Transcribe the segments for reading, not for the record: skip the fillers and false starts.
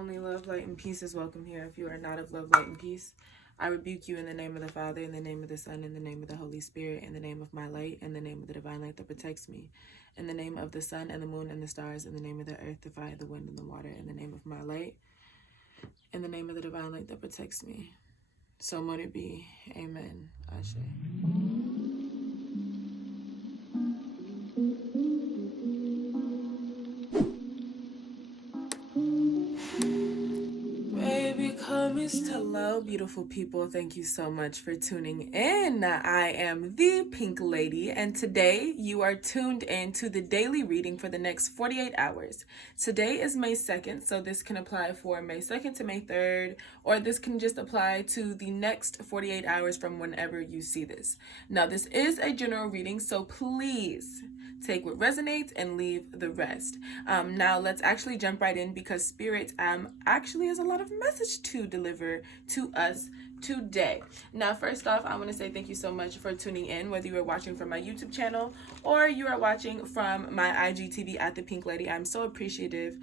Only love, light, and peace is welcome here. If you are not of love, light, and peace, I rebuke you in the name of the Father, in the name of the Son, in the name of the Holy Spirit, in the name of my light, in the name of the divine light that protects me, in the name of the sun and the moon and the stars, in the name of the earth, the fire, the wind, and the water, in the name of my light, in the name of the divine light that protects me. So mote it be. Amen. Ashe. Baby, come Hello, beautiful people. Thank you so much for tuning in. I am the Pink Lady, and today you are tuned in to the daily reading for the next 48 hours. Today is May 2nd, so this can apply for May 2nd to May 3rd, or this can just apply to the next 48 hours from whenever you see this. Now, this is a general reading, so please take what resonates and leave the rest. Now let's actually jump right in because Spirit actually has a lot of message to deliver to us today. Now, first off, I want to say thank you so much for tuning in, whether you are watching from my YouTube channel or you are watching from my IGTV at the Pink Lady. I'm so appreciative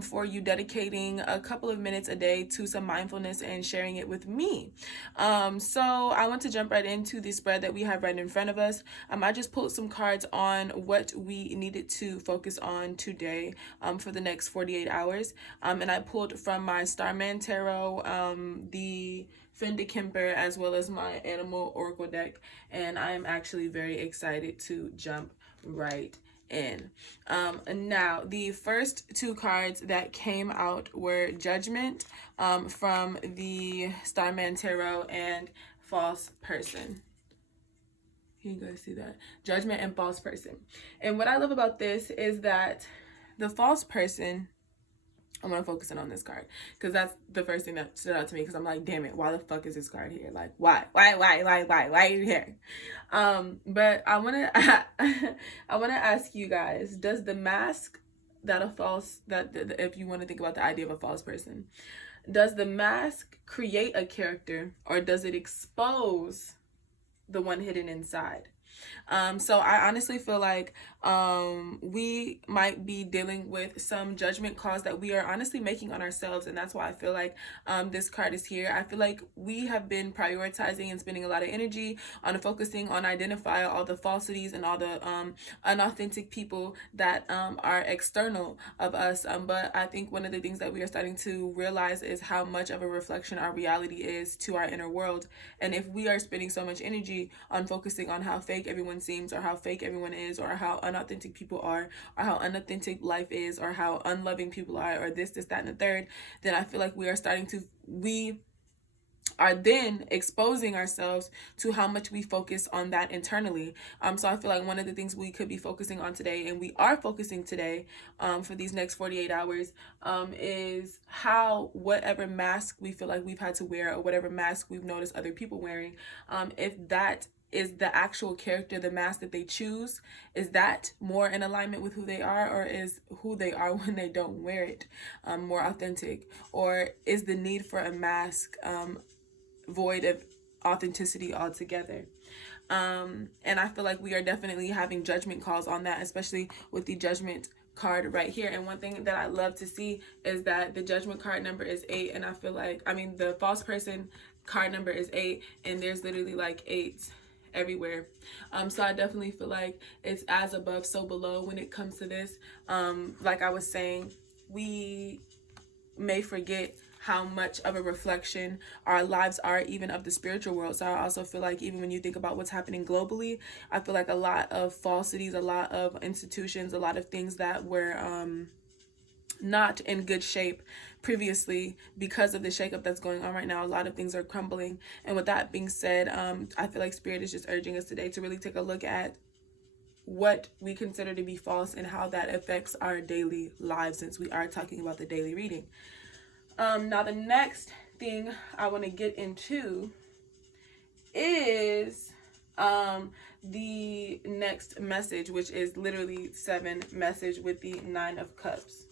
for you dedicating a couple of minutes a day to some mindfulness and sharing it with me. So I want to jump right into the spread that we have right in front of us. I just pulled some cards on what we needed to focus on today for the next 48 hours. And I pulled from my Starman Tarot, the Pynk, as well as my Animal Oracle deck. And I am actually very excited to jump right in. Now, the first two cards that came out were Judgment from the Starman Tarot and False Person. Can you guys see that? Judgment and False Person. And what I love about this is that the false person, I'm going to focus in on this card because that's the first thing that stood out to me, because I'm like, damn it, why the fuck is this card here? Like, why are you here? But I want to I want to ask you guys, does the mask that if you want to think about the idea of a false person, does the mask create a character or does it expose the one hidden inside? So I honestly feel like we might be dealing with some judgment calls that we are honestly making on ourselves, and that's why I feel like this card is here. I feel like we have been prioritizing and spending a lot of energy on focusing on identifying all the falsities and all the unauthentic people that are external of us. But I think one of the things that we are starting to realize is how much of a reflection our reality is to our inner world. And if we are spending so much energy on focusing on how fake everyone seems, or how fake everyone is, or how unauthentic people are, or how unauthentic life is, or how unloving people are, or this, that, and the third, then I feel like we are then exposing ourselves to how much we focus on that internally. So I feel like one of the things we could be focusing on today, and we are focusing today for these next 48 hours, is how whatever mask we feel like we've had to wear, or whatever mask we've noticed other people wearing, if that is the actual character, the mask that they choose, is that more in alignment with who they are, or is who they are when they don't wear it more authentic? Or is the need for a mask void of authenticity altogether? And I feel like we are definitely having judgment calls on that, especially with the Judgment card right here. And one thing that I love to see is that the Judgment card number is 8, and I feel like, the false person card number is 8, and there's literally like 8 everywhere. So I definitely feel like it's as above so below when it comes to this. Like I was saying, we may forget how much of a reflection our lives are, even of the spiritual world. So I also feel like even when you think about what's happening globally, I feel like a lot of falsities, a lot of institutions, a lot of things that were not in good shape previously, because of the shakeup that's going on right now, a lot of things are crumbling. And with that being said, I feel like Spirit is just urging us today to really take a look at what we consider to be false and how that affects our daily lives, since we are talking about the daily reading. Now the next thing I want to get into is the next message, which is literally 7 message with the 9 of Cups.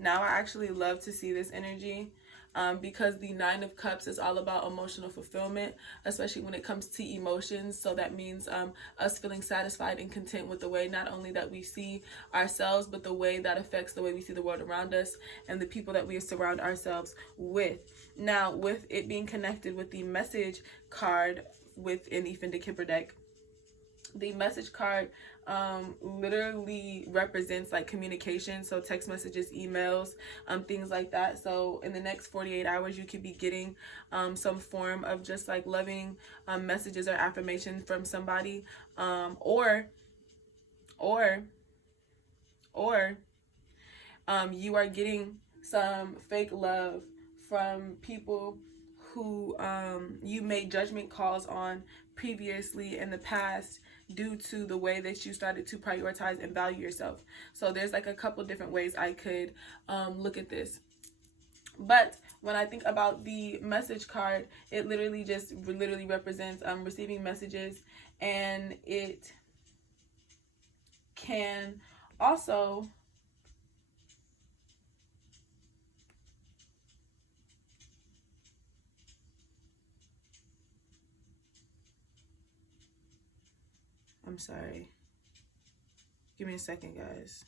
Now I actually love to see this energy because the Nine of Cups is all about emotional fulfillment, especially when it comes to emotions. So that means us feeling satisfied and content with the way not only that we see ourselves, but the way that affects the way we see the world around us and the people that we surround ourselves with. Now, with it being connected with the message card within the Fender Kipper deck, the message card literally represents like communication, so text messages, emails, things like that. So in the next 48 hours you could be getting some form of just like loving messages or affirmation from somebody, or or or you are getting some fake love from people who you made judgment calls on previously in the past due to the way that you started to prioritize and value yourself. So there's like a couple different ways I could look at this. But when I think about the message card, it literally just literally represents receiving messages, and it can also I'm sorry. Give me a second, guys.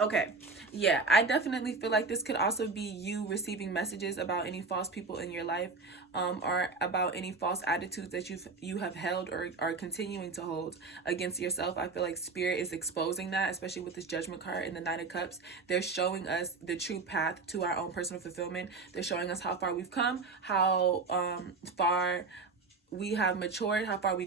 Okay. Yeah, I definitely feel like this could also be you receiving messages about any false people in your life, or about any false attitudes that you have held or are continuing to hold against yourself. I feel like Spirit is exposing that, especially with this Judgment card and the Nine of Cups. They're showing us the true path to our own personal fulfillment. They're showing us how far we've come, how far we have matured, how far we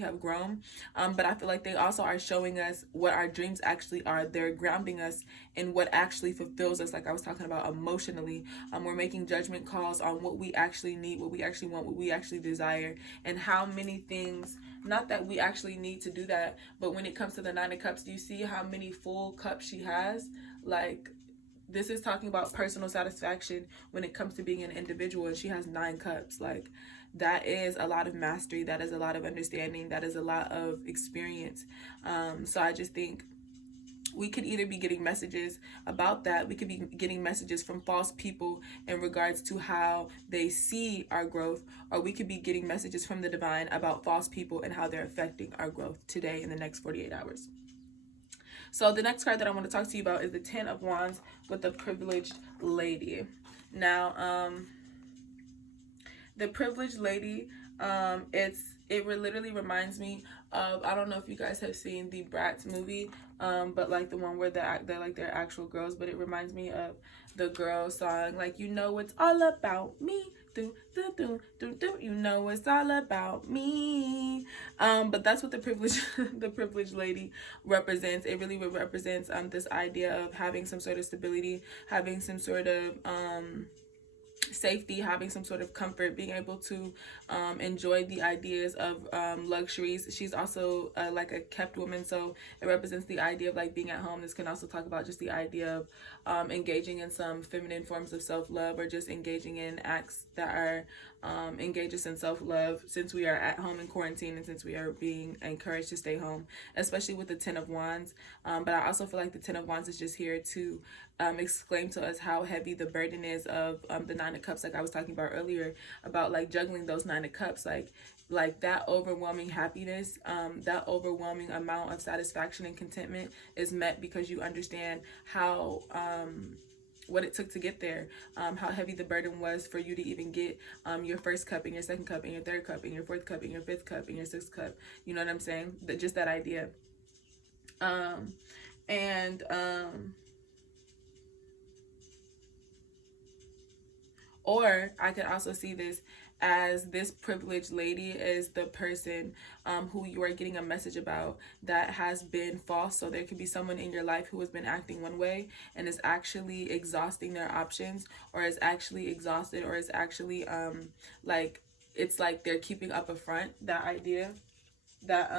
have grown. But I feel like they also are showing us what our dreams actually are. They're grounding us in what actually fulfills us, like I was talking about emotionally. We're making judgment calls on what we actually need, what we actually want, what we actually desire, and how many things, not that we actually need to do that, but when it comes to the Nine of Cups, do you see how many full cups she has? Like, this is talking about personal satisfaction when it comes to being an individual, and she has 9 cups. Like, that is a lot of mastery, that is a lot of understanding, that is a lot of experience. So I just think we could either be getting messages about that, we could be getting messages from false people in regards to how they see our growth, or we could be getting messages from the divine about false people and how they're affecting our growth today in the next 48 hours. So the next card that I want to talk to you about is the Ten of Wands with the Privileged Lady. Now, the Privileged Lady, it literally reminds me of, I don't know if you guys have seen the Bratz movie, but like the one where they're like they're actual girls, but it reminds me of the girl song, like, you know it's all about me. Do, do, do, do, do. You know it's all about me. But that's what the the privileged lady represents. It really represents this idea of having some sort of stability, having some sort of safety, having some sort of comfort, being able to enjoy the ideas of luxuries. She's also like a kept woman, so it represents the idea of like being at home. This can also talk about just the idea of engaging in some feminine forms of self-love, or just engaging in acts that are engage us in self-love, since we are at home in quarantine and since we are being encouraged to stay home, especially with the Ten of Wands. But I also feel like the Ten of Wands is just here to exclaim to us how heavy the burden is of the Nine of Cups, like I was talking about earlier, about like juggling those Nine of Cups, like that overwhelming happiness, that overwhelming amount of satisfaction and contentment is met because you understand how what it took to get there, how heavy the burden was for you to even get your first cup and your second cup and your third cup and your fourth cup and your fifth cup and your sixth cup. You know what I'm saying? Just that idea. And or I could also see this as this privileged lady is the person who you are getting a message about that has been false. So there could be someone in your life who has been acting one way and is actually exhausting their options, or is actually exhausted, or is actually like, it's like they're keeping up a front. That idea that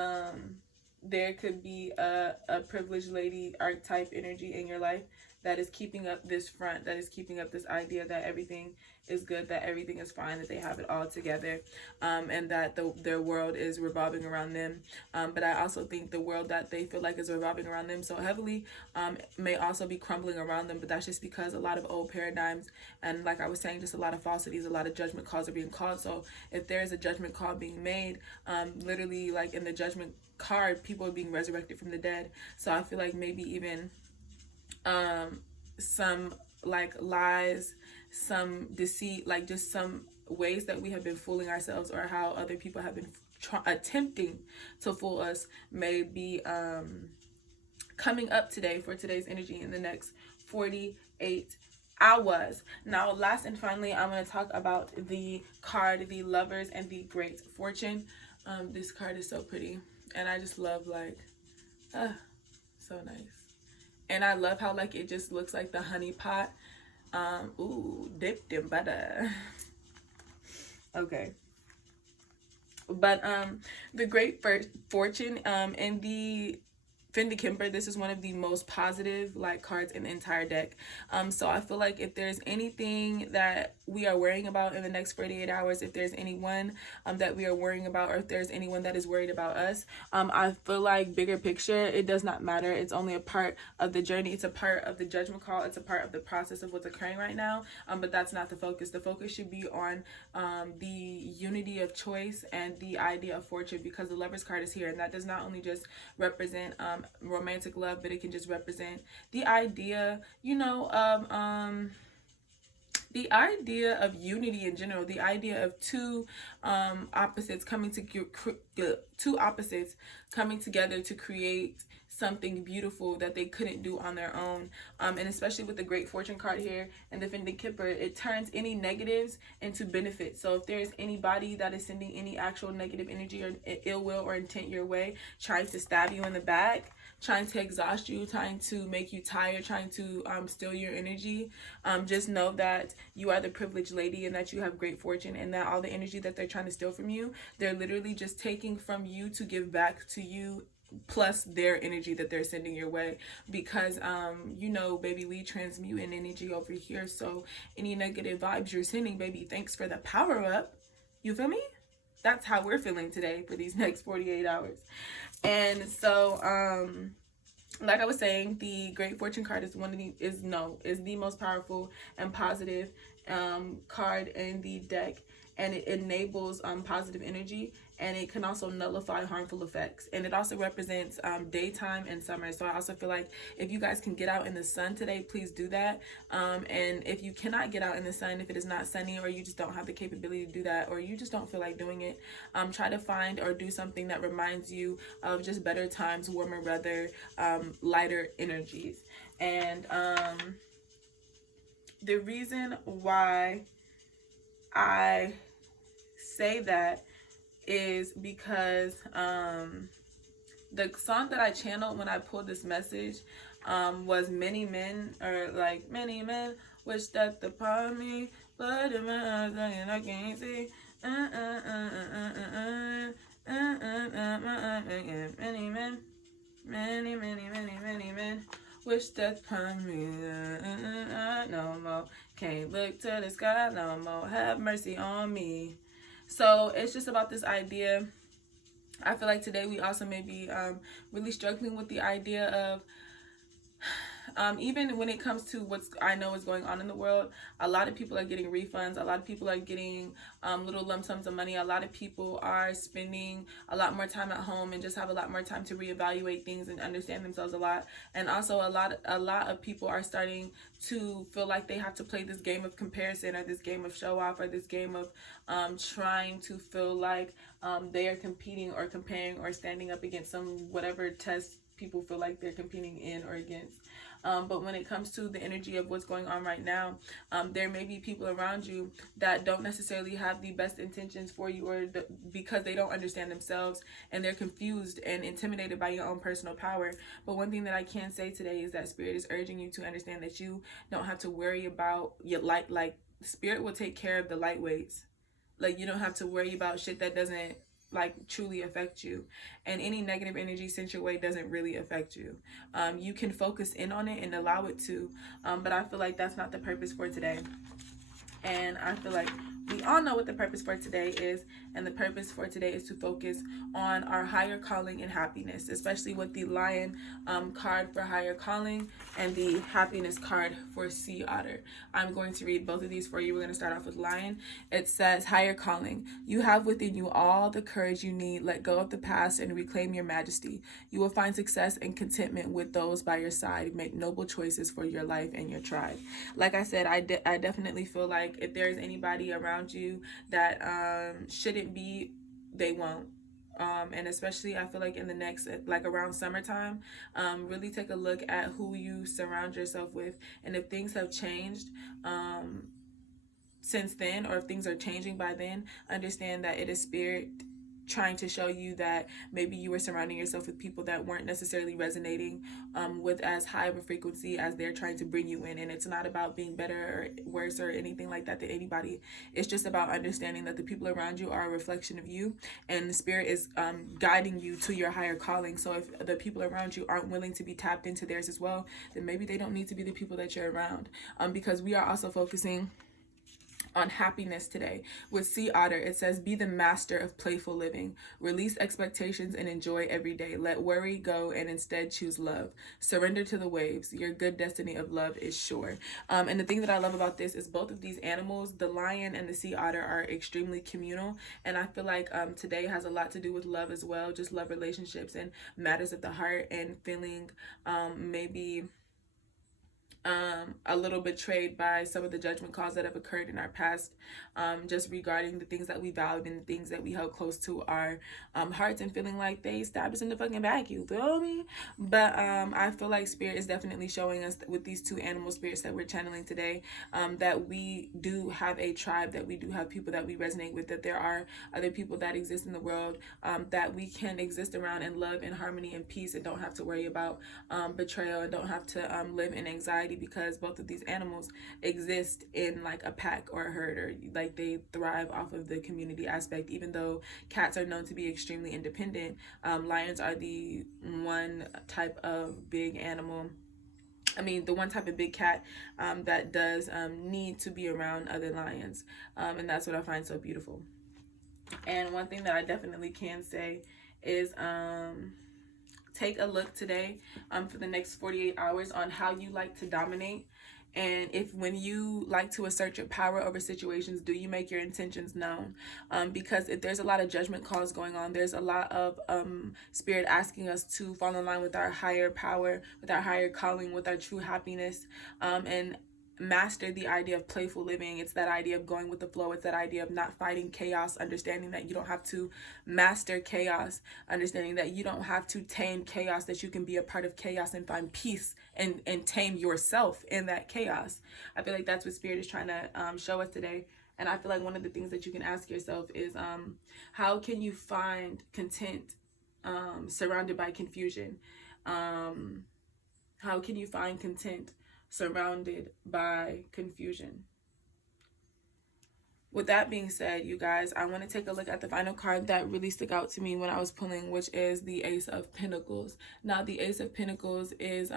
there could be a privileged lady archetype energy in your life that is keeping up this front, that is keeping up this idea that everything is good, that everything is fine, that they have it all together, and that their world is revolving around them. But I also think the world that they feel like is revolving around them so heavily may also be crumbling around them. But that's just because a lot of old paradigms, and like I was saying, just a lot of falsities, a lot of judgment calls are being called. So if there is a judgment call being made, literally like in the judgment card, people are being resurrected from the dead. So I feel like maybe even some like lies, some deceit, like just some ways that we have been fooling ourselves, or how other people have been attempting to fool us, may be coming up today for today's energy in the next 48 hours. Now, last and finally, I'm going to talk about the card, the Lovers and the Great Fortune. This card is so pretty, and I just love, like, so nice. And I love how, like, it just looks like the honey pot. Ooh, dipped in butter. Okay. But the Great Fortune, and the Kimber, this is one of the most positive like cards in the entire deck. So I feel like if there's anything that we are worrying about in the next 48 hours, if there's anyone that we are worrying about, or if there's anyone that is worried about us, I feel like bigger picture, it does not matter. It's only a part of the journey. It's a part of the judgment call. It's a part of the process of what's occurring right now. But that's not the focus. The focus should be on the unity of choice and the idea of fortune, because the Lovers card is here, and that does not only just represent romantic love, but it can just represent the idea, you know, of the idea of unity in general, the idea of two opposites coming together to create something beautiful that they couldn't do on their own. And especially with the Great Fortune card here and the Kipper, it turns any negatives into benefits. So if there's anybody that is sending any actual negative energy or ill will or intent your way, trying to stab you in the back, trying to exhaust you, trying to make you tired, trying to steal your energy, just know that you are the privileged lady, and that you have great fortune, and that all the energy that they're trying to steal from you, they're literally just taking from you to give back to you, plus their energy that they're sending your way. Because you know, baby, we transmute an energy over here, so any negative vibes you're sending, baby, thanks for the power up. You feel me? That's how we're feeling today for these next 48 hours. And so like I was saying, the Great Fortune card is is the most powerful and positive card in the deck, and it enables positive energy, and it can also nullify harmful effects, and it also represents daytime and summer. So I also feel like if you guys can get out in the sun today, please do that. And if you cannot get out in the sun, if it is not sunny, or you just don't have the capability to do that, or you just don't feel like doing it, try to find or do something that reminds you of just better times, warmer weather, lighter energies. And the reason why I say that is because the song that I channeled when I pulled this message was Many Men, or like many men wish death upon me, but in my eyes I can't see. Many men, many men wish death upon me. No more, can't look to the sky no more, have mercy on me. So it's just about this idea. I feel like today we also may be really struggling with the idea of even when it comes to what's I know is going on in the world, a lot of people are getting refunds. A lot of people are getting little lump sums of money. A lot of people are spending a lot more time at home and just have a lot more time to reevaluate things and understand themselves a lot. And also a lot of people are starting to feel like they have to play this game of comparison, or this game of show off, or this game of trying to feel like they are competing or comparing or standing up against some whatever test people feel like they're competing in or against. But when it comes to the energy of what's going on right now, there may be people around you that don't necessarily have the best intentions for you, or because they don't understand themselves, and they're confused and intimidated by your own personal power. But one thing that I can say today is that Spirit is urging you to understand that you don't have to worry about your like Spirit will take care of the lightweights. Like, you don't have to worry about shit that doesn't like truly affect you, and any negative energy sent your way doesn't really affect you. You can focus in on it and allow it to, but I feel like that's not the purpose for today. And I feel like we all know what the purpose for today is. And the purpose for today is to focus on our higher calling and happiness, especially with the Lion card for higher calling and the happiness card for Sea Otter. I'm going to read both of these for you. We're going to start off with Lion. It says, higher calling. You have within you all the courage you need. Let go of the past and reclaim your majesty. You will find success and contentment with those by your side. Make noble choices for your life and your tribe. Like I said, I definitely feel like if there's anybody around you that shouldn't be, they won't. And especially I feel like in the next, like around summertime, really take a look at who you surround yourself with. And if things have changed since then, or if things are changing by then, understand that it is spirit trying to show you that maybe you were surrounding yourself with people that weren't necessarily resonating with as high of a frequency as they're trying to bring you in. And it's not about being better or worse or anything like that to anybody. It's just about understanding that the people around you are a reflection of you, and the spirit is guiding you to your higher calling. So if the people around you aren't willing to be tapped into theirs as well, then maybe they don't need to be the people that you're around, because we are also focusing on happiness today. With Sea Otter, it says, be the master of playful living. Release expectations and enjoy every day. Let worry go and instead choose love. Surrender to the waves. Your good destiny of love is sure. And the thing that I love about this is both of these animals, the lion and the sea otter, are extremely communal. And I feel like today has a lot to do with love as well, just love relationships and matters of the heart, and feeling maybe a little betrayed by some of the judgment calls that have occurred in our past, just regarding the things that we valued and the things that we held close to our hearts, and feeling like they stabbed us in the fucking back, you feel me? But I feel like spirit is definitely showing us with these two animal spirits that we're channeling today, that we do have a tribe, that we do have people that we resonate with, that there are other people that exist in the world, that we can exist around in love and harmony and peace, and don't have to worry about betrayal, and don't have to live in anxiety, because both of these animals exist in like a pack or a herd, or like they thrive off of the community aspect. Even though cats are known to be extremely independent, lions are the one type of big animal, the one type of big cat that does need to be around other lions, and that's what I find so beautiful. And one thing that I definitely can say is take a look today for the next 48 hours on how you like to dominate. And if when you like to assert your power over situations, do you make your intentions known? Because if there's a lot of judgment calls going on, there's a lot of spirit asking us to fall in line with our higher power, with our higher calling, with our true happiness, and master the idea of playful living. It's that idea of going with the flow. It's that idea of not fighting chaos, understanding that you don't have to master chaos, understanding that you don't have to tame chaos, that you can be a part of chaos and find peace and tame yourself in that chaos. I feel like that's what spirit is trying to show us today. And I feel like one of the things that you can ask yourself is how can you find content surrounded by confusion? How can you find content surrounded by confusion? With that being said, you guys, I want to take a look at the final card that really stuck out to me when I was pulling, which is the Ace of Pentacles. Now, the Ace of Pentacles is,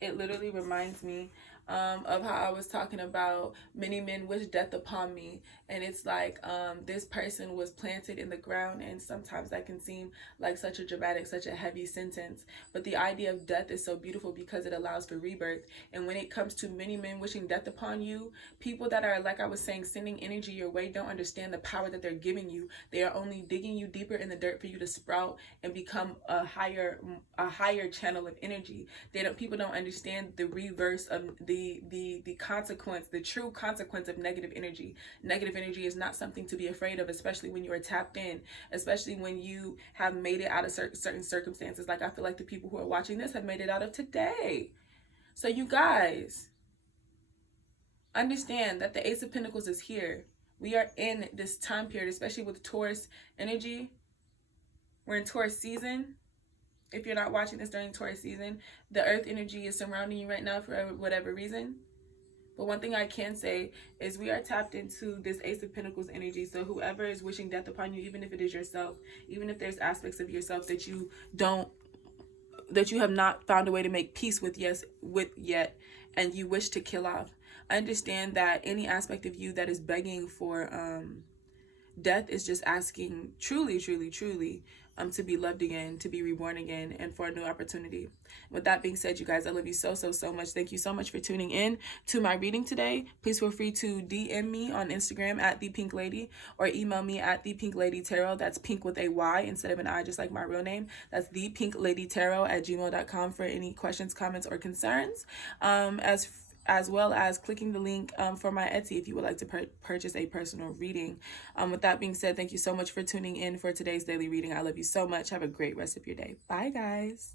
it literally reminds me of how I was talking about many men wish death upon me. And it's like this person was planted in the ground, and sometimes that can seem like such a dramatic, such a heavy sentence. But the idea of death is so beautiful because it allows for rebirth. And when it comes to many men wishing death upon you, people that are, like I was saying, sending energy your way don't understand the power that they're giving you. They are only digging you deeper in the dirt for you to sprout and become a higher channel of energy. People don't understand the reverse of the consequence, the true consequence of negative energy. Negative energy is not something to be afraid of, especially when you are tapped in, especially when you have made it out of certain circumstances. Like I feel like the people who are watching this have made it out of today. So you guys understand that the Ace of Pentacles is here. We are in this time period, especially with Taurus energy. We're in Taurus season. If you're not watching this during Taurus season, the earth energy is surrounding you right now for whatever reason. But one thing I can say is we are tapped into this Ace of Pentacles energy. So whoever is wishing death upon you, even if it is yourself, even if there's aspects of yourself that you don't, that you have not found a way to make peace with yet, and you wish to kill off, understand that any aspect of you that is begging for death is just asking truly, truly, truly to be loved again, to be reborn again, and for a new opportunity. With that being said, you guys, I love you so, so, so much. Thank you so much for tuning in to my reading today. Please feel free to DM me on Instagram at The Pynk Lady, or email me at The Pynk Lady Tarot. That's pink with a Y instead of an I, just like my real name. That's The Pynk Lady Tarot at gmail.com for any questions, comments, or concerns. As well as clicking the link for my Etsy if you would like to purchase a personal reading. With that being said, thank you so much for tuning in for today's daily reading. I love you so much. Have a great rest of your day. Bye, guys.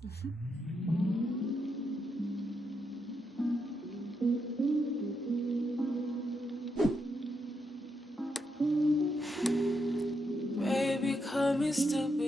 Baby, call me stupid.